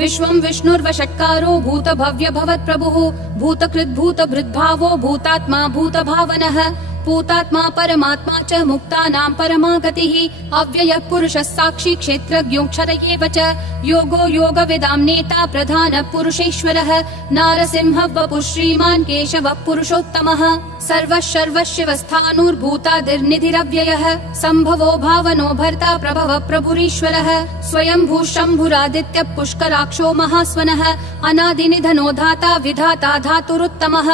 विश्वं विष्णुर्वषट्कारो भूतभव्य भवत्प्रभुः भूतकृद्भूतभृद्भावो भूतात्मा भूतभावनः भूतात्मा परमात्मा च मुक्तानां परमा गतिः अव्ययः पुरुषः साक्षी क्षेत्रज्ञोऽक्षर एव च योगो योगविदां नेता प्रधानः पुरुषेश्वरः नारसिंहः वपुः श्रीमान् केशवः पुरुषोत्तमः सर्वः सर्वशिवस्थाणुर्भूतादिर्निधिरव्ययः सम्भवो भावनो भर्ता प्रभवः प्रभुरीश्वरः स्वयंभूः शम्भुरादित्यः पुष्कराक्षो महास्वनः अनादिनिधनो धाता विधाता धातुरुत्तमः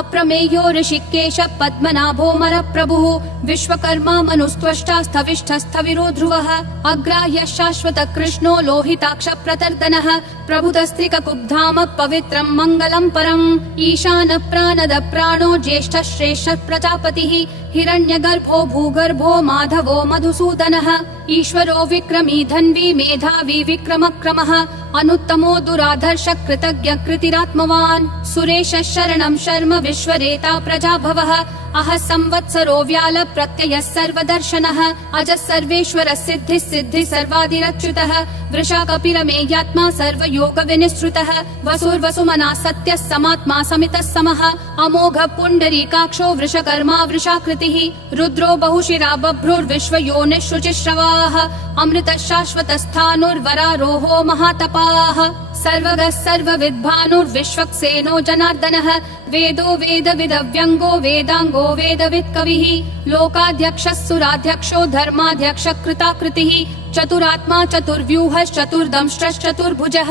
अप्रमेयो ऋषिकेशः पद्मनाभो मरप्रभुः विश्वकर्मा मनुस्त्वष्टा स्थविष्ठस्थविरो ध्रुवः अग्राह्यः शाश्वतः कृष्णो लोहिताक्ष प्रतर्दनः प्रभुतस्त्रिककुब्धाम पवित्रं मङ्गलं परम् ईशानः प्राणदः प्राणो ज्येष्ठः श्रेष्ठः प्रजापतिः हिरण्यगर्भो भूगर्भो माधवो मधुसूदनः ईश्वरो विक्रमी धन्वी मेधावी विक्रमक्रमः अनुत्तमो दुराधर्ष कृतज्ञ कृतिरात्मवान् सुरेशः शरणं शर्म विश्वरेता प्रजाभवः अहः संवत्सरो व्याल प्रत्ययः सर्वदर्शनः अजः सर्वेश्वरः सिद्धिः सिद्धिः सर्वादिरच्युतः वृषा कपिरमेयात्मा सर्वयोग विनिश्रुतः वसुर्वसुमना सत्यः समात्मा समितः समः अमोघः पुण्डरीकाक्षो वृषकर्मा वृषाकृतिः रुद्रो बहुशिरा बभ्रुर्विश्वयोनिः शुचिश्रवाः अमृतः शाश्वतस्थाणुर्वरारोहो महातपाः सर्वगः सर्वविद्भानुर्विश्वक्सेनो जनार्दनः वेदो वेदविदव्यङ्गो वेदाङ्गो वेदवित्कविः लोकाध्यक्षः सुराध्यक्षो धर्माध्यक्षः कृताकृतिः चतुरात्मा चतुर्व्यूहश्चतुर्दंष्ट्रश्चतुर्भुजः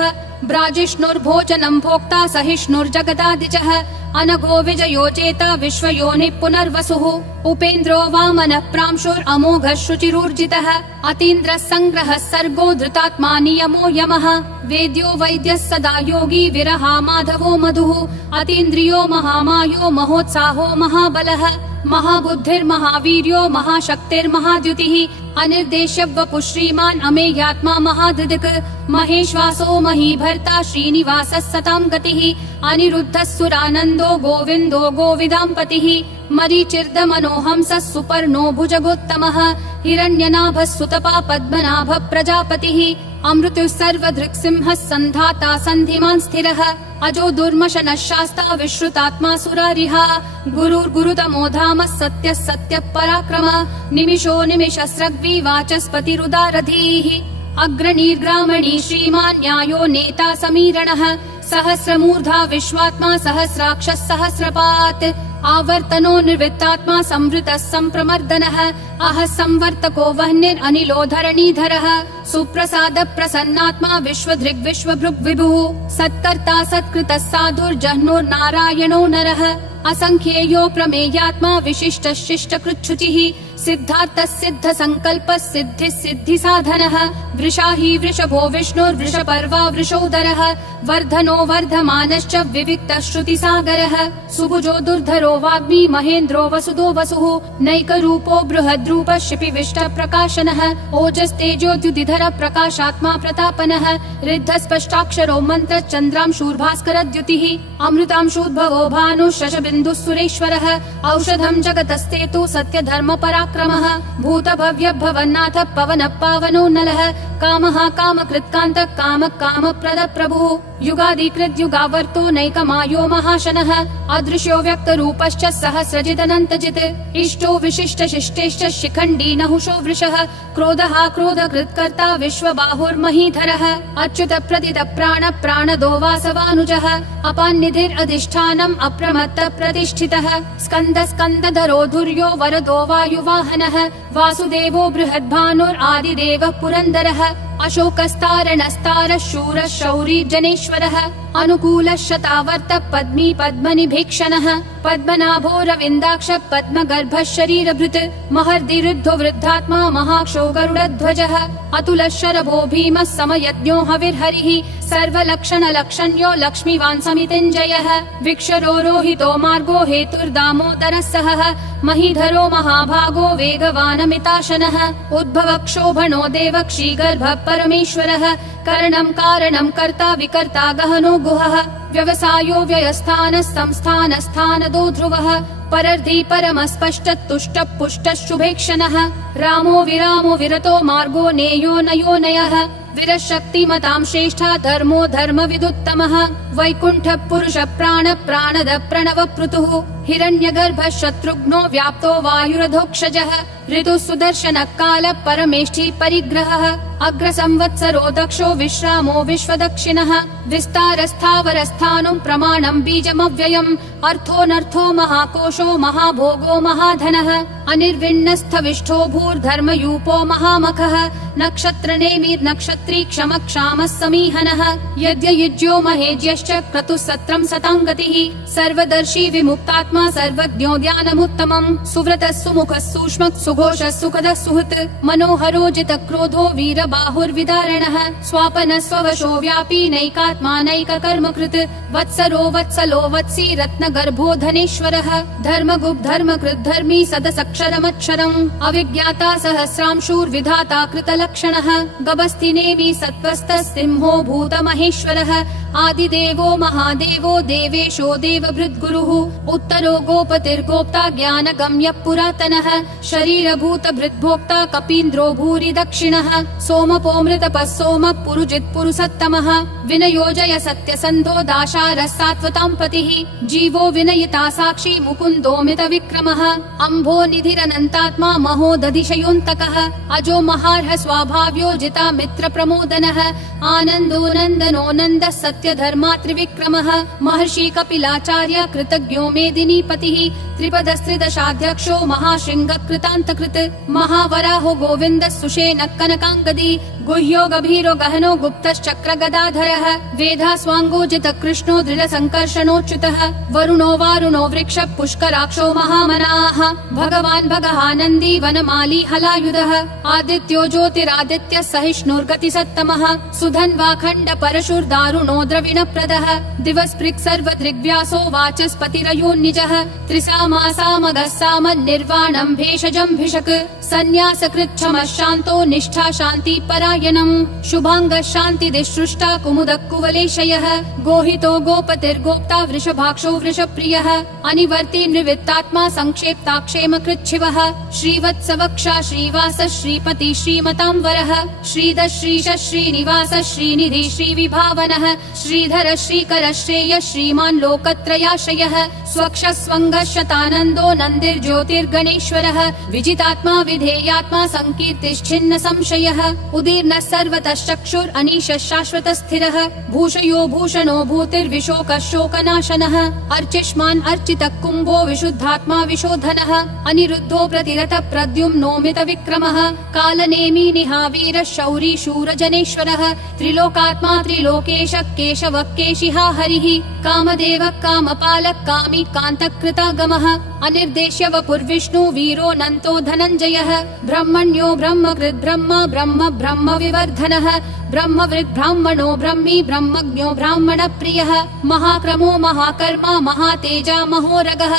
ब्राजिष्णुर्भोजनं भोक्ता सहिष्णुर्जगदादिजः अनघो विजयो जेता विश्वयोनिः पुनर्वसुः उपेन्द्रो वामनः प्रांशुरमोघः शुचिरूर्जितः अतीन्द्रः सङ्ग्रहः सर्गो धृतात्मा नियमो यमः वेद्यो वैद्यः सदा योगी विरहा माधवो मधुः अतीन्द्रियो महामायो महोत्साहो महाबलः महाबुद्धिर्महावीर्यो महाशक्तिर्महाद्युतिः अनिर्देश्य वपुः श्रीमान् अमेयात्मा महादृक् महेश्वासो महीभर्ता श्रीनिवासः सतां गतिः अनिरुद्धः सुरानन्दो गोविन्दो गोविदाम्पतिः मरीचिर्दमनोहंसः सुपर्णो भुजगोत्तमः हिरण्यनाभः सुतपा पद्मनाभः प्रजापतिः अमृतुः सर्वदृक्सिंहः सन्धाता सन्धिमान् स्थिरः अजो दुर्मशनः शास्ता विश्रुतात्मा सुरारिः गुरुर्गुरुतमो धामः सत्यः सत्यः पराक्रमः निमिषो निमिषस्रग्वी वाचस्पतिरुदारधीः अग्रणीर्ग्रामणी श्रीमान् न्यायो नेता समीरणः सहस्रमूर्धा विश्वात्मा सहस्राक्षः सहस्रपात् आवर्तनो निर्वृत्तात्मा संवृतः सम्प्रमर्दनः अहः संवर्तको वह्निरनिलो धरणीधरः सुप्रसाद प्रसन्नात्मा विश्वधृग् विश्वभृग् विभुः सत्कर्ता सत्कृतः साधुर्जह्नुर्नारायणो नरः असंख्येयो प्रमेयात्मा विशिष्टः शिष्टकृच्छुचिः सिद्धार्थः सिद्ध संकल्पः सिद्धिः सिद्धि साधनः वृषाही वृषभो विष्णुर्वृषपर्वा वृषोदरः वर्धनो वर्धमानश्च विविक्तः श्रुतिसागरः सुभुजो दुर्धरो वाग्मी महेन्द्रो वसुदो वसुः नैकरूपो बृहद्रूपः शिपिविष्ट प्रकाशनः ओजस्तेजोद्युतिधर प्रकाशात्मा प्रतापनः ऋद्धस्पष्टाक्षरो मन्त्र चन्द्रांशूर्भास्करद्युतिः अमृतांशूद्भवो भानुः शशबिन्दुः सुरेश्वरः औषधं जगतस्तेतु सत्यधर्म पराक्रमः भूतभव्य भवन्नाथ पवनः पावनो नलः कामः कामकृत्कान्तः कामः कामप्रद प्रभुः युगादिकृत् युगावर्तो नैकमायो महाशनः अदृश्यो व्यक्तरूपश्च सहस्रजिदनन्तजित् इष्टो विशिष्ट शिष्टेश्च शिखण्डी नहुषो वृषः क्रोधः क्रोधकृत्कर्ता विश्वबाहुर्महीधरः अच्युत प्रदित प्राण प्राणदो वासवानुजः अपान्निधिरधिष्ठानम् अप्रमत्त प्रतिष्ठितः स्कन्द स्कन्दधरो धुर्यो वरदो वायुवाहनः वासुदेवो बृहद्भानुरादिदेवः पुरन्दरः अशोकस्तारणस्तारः शूरः शौरी जनेश्वरः अनुकूलः शतावर्त पद्मी पद्मनिभीक्षणः पद्मनाभो रविन्दाक्ष पद्मगर्भः शरीरभृत् महर्दिरुद्धो वृद्धात्मा महाक्षो गरुडध्वजः अतुलः शरभो भीमः समयज्ञो हविर्हरिः सर्वलक्षणलक्षण्यो लक्ष्मीवान् समितिञ्जयः विक्षरो रोहितो मार्गो हेतुर्दामोदरः सहः महीधरो महाभागो वेगवानमिताशनः उद्भवक्षोभणो देवक्षीगर्भः परमेश्वरः करणं कारणं कर्ता विकर्ता गहनो गुहः व्यवसायो व्ययस्थानः संस्थानस्थानदो ध्रुवः परर्धि परमस्पष्ट तुष्ट पुष्ट शुभेक्षणः रामो विरामो विरतो मार्गो नेयो नयो नयः विरशक्तिमतां श्रेष्ठा धर्मो धर्मविदुत्तमः वैकुण्ठ पुरुष प्राण प्राणद प्रणव पृथुः हिरण्यगर्भ शत्रुघ्नो व्याप्तो वायुरधोक्षजः ऋतु सुदर्शन काल परमेष्ठी परिग्रहः अग्र संवत्सरो दक्षो विश्रामो विश्वदक्षिणः विस्तारस्थावरस्थानं प्रमाणं बीजमव्ययम् अर्थोऽनर्थो महाकोशो महाभोगो महाधनः अनिर्विण्णस्थविष्ठो भूर्धर्मयूपो महामखः नक्षत्रनेमि नक्षत्री क्षम क्षामः समीहनः यज्ञयुज्यो महेज्यश्च क्रतुः सत्रं सताङ्गतिः सर्वदर्शी विमुक्तात्मा सर्वज्ञो ध्यानमुत्तमम् सुव्रतः सुमुखः सूक्ष्मः सुघोषः सुखदः सुहृत् मनोहरो जितक्रोधो वीरबाहुर्विदारणः स्वापनः स्ववशो व्यापी नैकात्मा नैककर्मकृत् वत्सरो वत्सलो वत्सी रत्नगर्भो धनेश्वरः धर्मगुप् धर्मकृत् धर्मी सदसक्षरमक्षरम् अविज्ञाता सहस्रांशूर्विधाता कृतलक्षणः गभस्तिनेमि सत्त्वस्तः सिंहो भूतमहेश्वरः आदिदेवो महादेवो देवेशो देवभृद्गुरुः उत्तरो गोपतिर्गोप्ता ज्ञानगम्यः पुरातनः शरीरभूत भृद्भोक्ता कपीन्द्रो भूरि दक्षिणः सोमपोमृतपः सोमः पुरुजित् पुरुषोत्तमः विनयोजय सत्यसन्धो दाशारः सात्वतां पतिः जीवो विनयिता साक्षी मुकुन्दोमित विक्रमः अम्भो निधिरनन्तात्मा महोदधिशयोऽन्तकः अजो महार्ह स्वाभाव्यो जिता मित्र प्रमोदनः आनन्दो नन्दनो नन्दः सत्य धर्मा त्रिविक्रमः महर्षि कपिलाचार्य कृतज्ञो मेदिनीपतिः त्रिपदस्त्रिदशाध्यक्षो महाशृङ्ग कृतान्तकृत् महावराहो गोविन्दः सुषेणः कनकाङ्गदी गुह्यो गभीरो गहनो गुप्तश्चक्र गदाधरः वेधास्वाङ्गोजित कृष्णो दृढसङ्कर्षणोच्युतः वरुणो वारुणो वृक्ष पुष्कराक्षो महामनाः भगवान् भगहानन्दी वनमाली हलायुधः आदित्यो ज्योतिरादित्यः सहिष्णुर्गतिसत्तमः सुधन्वाखण्ड परशुर्दारुणो द्रविणप्रदः दिवस्पृक् सर्वदृग्व्यासो वाचस्पतिरयोन्निजः त्रिसामासामगः सामन्निर्वाणं भेषजं भिषक् सन्न्यासकृच्छमः शान्तो निष्ठा शान्ति परायणम् शुभाङ्गः शान्तिदिसृष्टा कुमुदः कुवलेशयः गोहितो गोपतिर्गोप्ता वृषभाक्षो वृषप्रियः अनिवर्ति निवृत्तात्मा संक्षेप्ताक्षेमकृच्छिवः श्रीवत्सवक्षा श्रीवास श्रीपति श्रीमतां वरः श्रीधर श्रीश श्रीनिवास श्रीनिधि श्रीविभावनः श्रीधर श्रीकर श्रेय श्रीमान् लोकत्रयाश्रयः स्वक्ष स्वङ्गः शतानन्दो नन्दिर्ज्योतिर्गणेश्वरः विजितात्मा विधेयात्मा संकीर्तिश्छिन्न संशयः उदीर्णः सर्वतः चक्षुर् अनीशः शाश्वतः स्थिरः भूषयो भूषणो भूतिर्विशोकः शोकनाशनः अर्चिष्मान् अर्चितः कुम्भो विशुद्धात्मा विशोधनः अनिरुद्धो प्रतिरथ प्रद्युम्नोमित विक्रमः कालनेमी निहावीरः शौरी शूरजनेश्वरः त्रिलोकात्मा त्रिलोकेश केशवः केशिहा हरिः कामदेवः कामपालः कामी कान्तकृतागमः अनिर्देश्य वपुर्विष्णु वीरो नन्तो धनञ्जयः ब्रह्मण्यो ब्रह्मकृत् ब्रह्म ब्रह्म ब्रह्म विवर्धनः ब्रह्मवृद् ब्राह्मणो ब्रह्मी ब्रह्मज्ञो ब्राह्मण प्रियः महाक्रमो महाकर्मा महातेजा महोरगः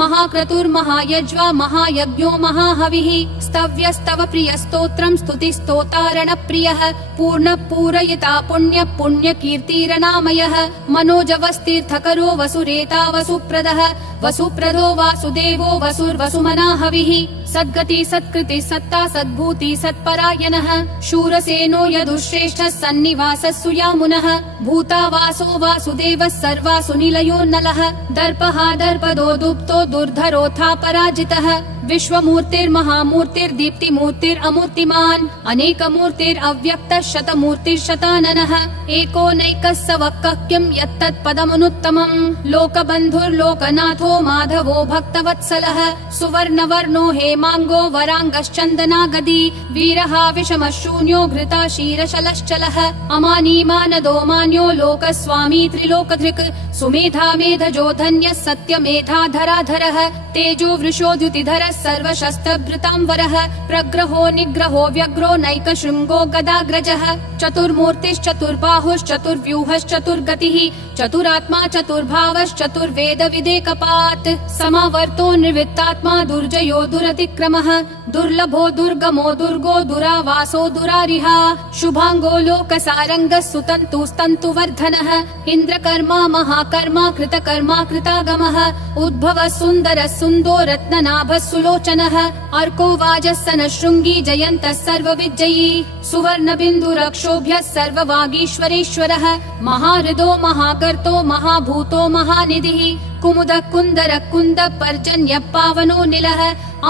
महाक्रतुर्महायज्वा महायज्ञो महाहविः स्तव्यस्तव प्रिय स्तोत्रं स्तुतिस्तोतारण प्रियः पूर्ण पूरयिता पुण्य पुण्य कीर्तिरनामयः मनोजवस्तीर्थकरो वसुरेता वसुप्रदः वसुप्रदो वासुदेवो वसुर्वसुमना हविः सद्गति सत्कृति सत्ता सद्भूति सत्परायणः शूरसेनो यदुश्रेष्ठः सन्निवासः सुयामुनः भूतावासो वासुदेवः सर्वासु निलयोन्नलः दर्पः दर्पदो दुप्तो दुर्धरोऽथा पराजितः विश्वमूर्तिर्महामूर्तिर्दीप्तिमूर्तिरमूर्तिमान् अनेकमूर्तिरव्यक्तः शतमूर्तिर्शताननः एको नैकः सवक्कः किं यत्तत्पदमनुत्तमम् लोकबन्धुर्लोकनाथो माधवो भक्तवत्सलः सुवर्णवर्णो हेमाङ्गो वराङ्गश्चन्दनागदी वीरः विषमः शून्यो घृता क्षीरशलश्चलः अमानी मानदो मान्यो लोकस्वामी त्रिलोकधृक् सुमेधा मेधजो धन्यः सत्यमेधाधराधरः तेजो वृषोद्युतिधरः सर्वज्ञः सर्वशस्त्रभृतांवरः प्रग्रहो निग्रहो व्यग्रो नैकशृङ्गो गदाग्रजः चतुर्मूर्तिश्चतुर्बाहुश्चतुर्व्यूहश्चतुर्गतिः चतुरात्मा चतुर्भावश्चतुर्वेद विदेकपात् समावर्तो निर्वित्तात्मा दुर्जयो दुरतिक्रमः दुर्लभो दुर्गमो दुर्गो दुरावासो दुरारिहा शुभांगो लोकसारङ्गः सुतन्तुस्तन्तुवर्धनः इन्द्रकर्मा महाकर्मा कृतकर्मा कृतागमः उद्भवः सुन्दरः सुन्दो रत्ननाभः सुलोचनः अर्को वाजः शृङ्गी जयन्तः सर्वविजयी सुवर्णबिन्दुरक्षोभ्यः सर्ववागीश्वरेश्वरः महाहृदो महाकर्तो महाभूतो महानिधिः कुमुद कुन्दर कुन्द पर्जन्य पावनो निलः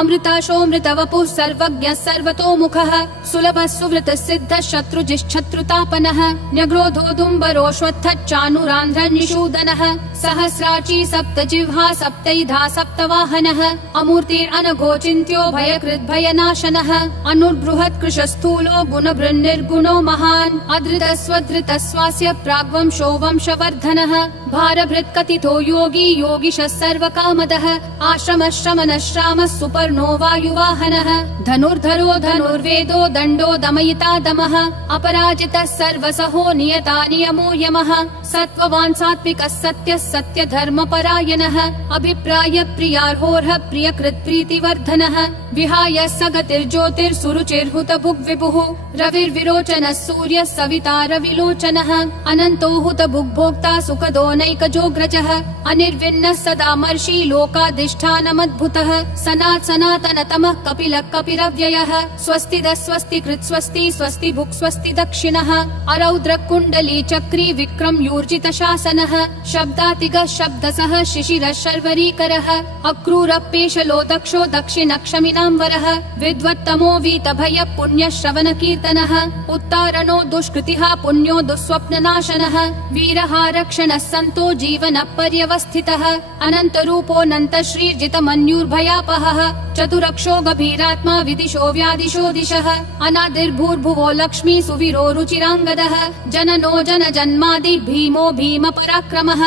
अमृताशोऽमृत वपुः सर्वज्ञः सर्वतोमुखः सुलभः सुवृतः सिद्धः शत्रुजिश्शत्रुतापनः न्यग्रोधोदुम्बरोऽश्वत्थश्चानुरान्ध्रनिषूदनः सहस्राची सप्तजिह्वा सप्तैधा सप्तवाहनः अमूर्तिरनघोचिन्त्यो भयकृद्भयनाशनः अनुर्बृहत्कृशस्थूलो गुणभृन्निर्गुणो महान् अधृतस्वधृतस्वास्य प्राग्वंशो वंशवर्धनः भारभृत्कथितो योगी योगिशः सर्वकामदः आश्रमः श्रमणः श्रामः सुपर्णो वायुवाहनः धनुर्धरो धनुर्वेदो दण्डो दमयिता दमः अपराजितः सर्वसहो नियता नियमो यमः सत्त्ववान् सात्विकः सत्यः सत्यधर्मपरायणः अभिप्राय प्रियार्होर्ह प्रियकृत् प्रीतिवर्धनः विहाय सगतिर्ज्योतिर्सुरुचिर्हुत भुग्विभुः रविर्विरोचनः सूर्यः सविता रविलोचनः अनन्तो हुत भुग्भोक्ता सुखदो नैकजोग्रजः अनिर्विन्नः सदा मर्षि लोकाधिष्ठानमद्भुतः सनातनतमः कपिलः कपिरव्ययः स्वस्तिदः स्वस्तिकृत् स्वस्ति स्वस्ति भुक् स्वस्ति दक्षिणः अरौद्र कुण्डली चक्री विक्रम यूर्जित शासनः शब्दातिगः शब्दसः शिशिरः शर्वरीकरः अक्रूरपेशलो दक्षो दक्षिणक्षमिनाम्बरः विद्वत्तमो वीतभय पुण्यश्रवण कीर्तनः उत्तारणो दुष्कृतिः पुण्यो दुःस्वप्ननाशनः वीरः रक्षणः सन्तो जीवनः पर्यवस्थितः अनन्तरूपोऽनन्त श्रीर्जितमन्युर्भयापहः चतुरक्षो गभीरात्मा विदिशो व्यादिशो दिशः अनादिर्भूर्भुवो लक्ष्मी सुवीरो रुचिराङ्गदः जननो जन जन्मादि भीमो भीम पराक्रमः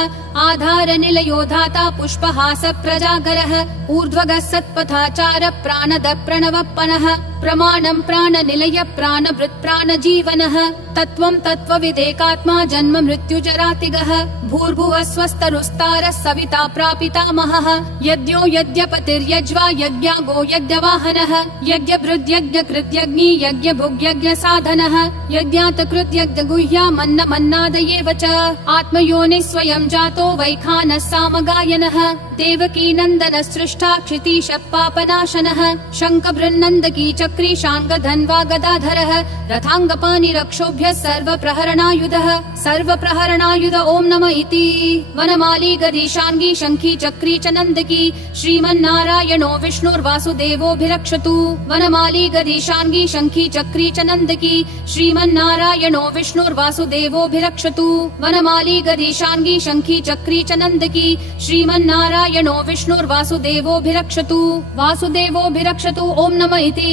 आधार निलयो धाता पुष्पहास प्रजागरः ऊर्ध्वगः सत्पथाचार प्राणद प्रणवप्पनः प्रमाणं प्राणनिलय प्राणभृत् प्राणजीवनः तत्त्वं तत्त्वविदेकात्मा जन्म मृत्युजरातिगः भूर्भुवः स्वस्तरुस्तारः सविता प्रापितामहः यज्ञो यज्ञपतिर्यज्वा यज्ञागो यज्ञवाहनः यज्ञभृद्यज्ञकृत्यग्नि यज्ञभुग्यज्ञसाधनः यज्ञातकृत्यज्ञगुह्यामन्नमन्नादयेव च आत्मयोनिः स्वयं जातो वैखानः सामगायनः देवकी नन्दन सृष्टा क्षितीशः पापनाशनः शङ्खबृन्नन्दकी चक्री शाङ्गधन्वा गदाधरः रथाङ्गपाणिरक्षोभ्यः सर्वप्रहरणायुध ॐ नमः इति वनमाली गदीशाङ्गी शङ्खी चक्री च नन्दकी श्रीमन्नारायणो विष्णुर्वासुदेवोऽभिरक्षतु वनमाली गदीशाङ्गी शङ्खी चक्री च नन्दकी श्रीमन्नारायणो विष्णुर्वासुदेवोऽभिरक्षतु वनमाली गदीशाङ्गी शङ्खी चक्री च नन्दकी श्रीमन्नारायणो विष्णुर्वासुदेवोऽभिरक्षतु वासुदेवोऽभिरक्षतु ॐ नमः इति।